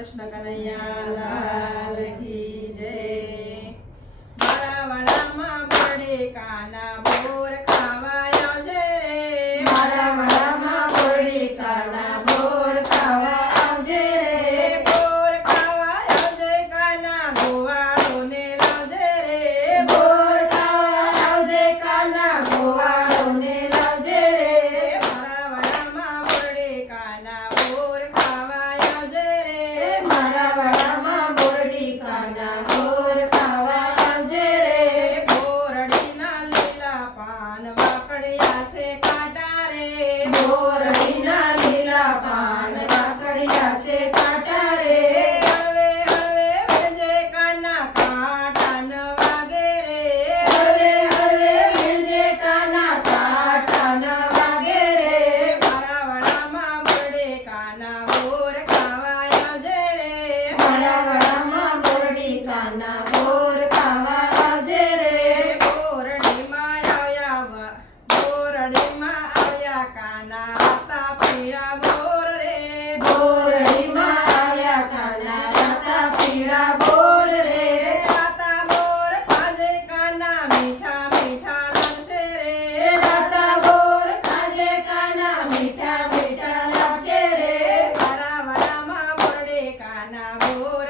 કૃષ્ણ કનૈયા લાલ કી જય. મારા વડામાં પડે કાના બોરડીમાં આવ્યા કાના હતા પીળા બોર રે બોરડીમાં આવ્યા કાના હતા પીળા બોર રે રાતા બોર આજે કાના મીઠા મીઠા લાગશે રે. રાતા બોર આજે કાના મીઠા મીઠા લાગશે રે. મારા વડામાં બોરડે કાના બોર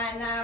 Diana.